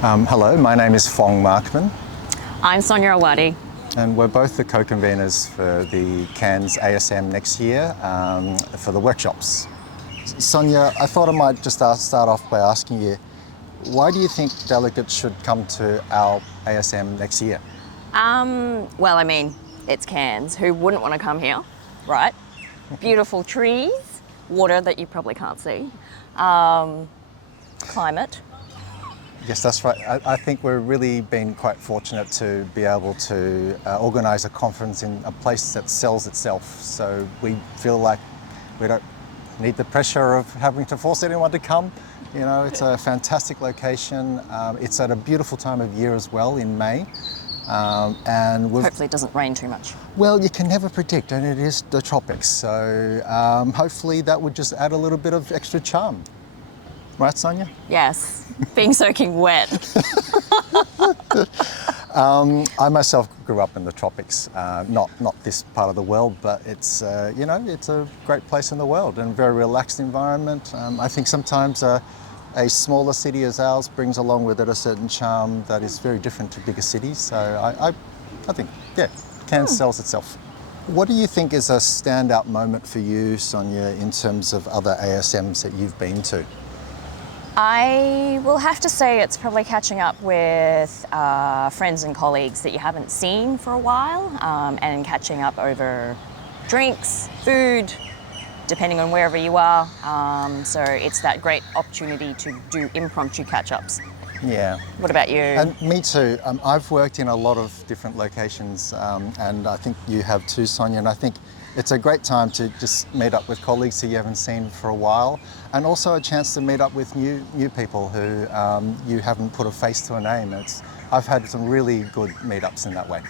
Hello, my name is Phuong Markman, I'm Sonia Arwadi. and we're both the co-convenors for the Cairns ASM next year for the workshops. Sonia, I thought I might just start off by asking you, why do you think delegates should come to our ASM next year? It's Cairns. Who wouldn't want to come here, right? Beautiful trees, water that you probably can't see, climate. Yes, that's right. I think we've really been quite fortunate to be able to organise a conference in a place that sells itself. So we feel like we don't need the pressure of having to force anyone to come. You know, it's a fantastic location. It's at a beautiful time of year as well, in May. And Hopefully it doesn't rain too much. well, you can never predict, and it is the tropics. So hopefully that would just add a little bit of extra charm. Right, Sonia? Yes, being soaking wet. I myself grew up in the tropics, not this part of the world, but it's it's a great place in the world and a very relaxed environment. I think sometimes a smaller city as ours brings along with it a certain charm that is very different to bigger cities. So I think, yeah, Cairns sells itself. What do you think is a standout moment for you, Sonia, in terms of other ASMs that you've been to? I will have to say it's probably catching up with friends and colleagues that you haven't seen for a while, and catching up over drinks, food, depending on wherever you are. So it's that great opportunity to do impromptu catch-ups. Yeah. What about you? And me too. I've worked in a lot of different locations, and I think you have too, Sonia. And I think it's a great time to just meet up with colleagues who you haven't seen for a while, and also a chance to meet up with new people who you haven't put a face to a name. I've had some really good meetups in that way.